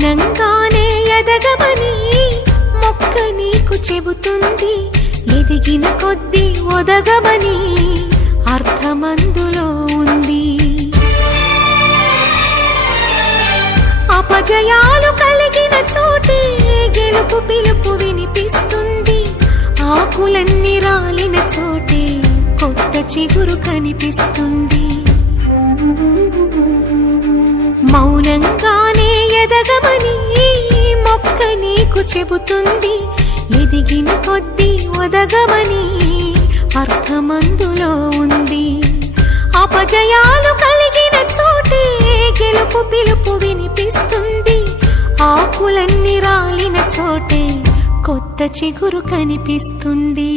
మౌనంగానే ఎదగమని మొక్క నీకు చెబుతుంది. ఎదిగిన కొద్దీ ఒదగమని అర్థమందులో ఉంది. అపజయాలు కలిగిన చోటే గెలుపు పిలుపు వినిపిస్తుంది. ఆకులన్నీ రాలిన చోటే కొత్త చిగురు కనిపిస్తుంది. మౌనంగానే ఎదగమని మొక్క నీకు చెబుతుంది. ఎదిగిన కొద్దీ ఒదగమని అర్థమందులో ఉంది. అపజయాలు కలిగిన చోటే గెలుపు పిలుపు వినిపిస్తుంది. ఆకులన్నీ రాలిన చోటే కొత్త చిగురు కనిపిస్తుంది.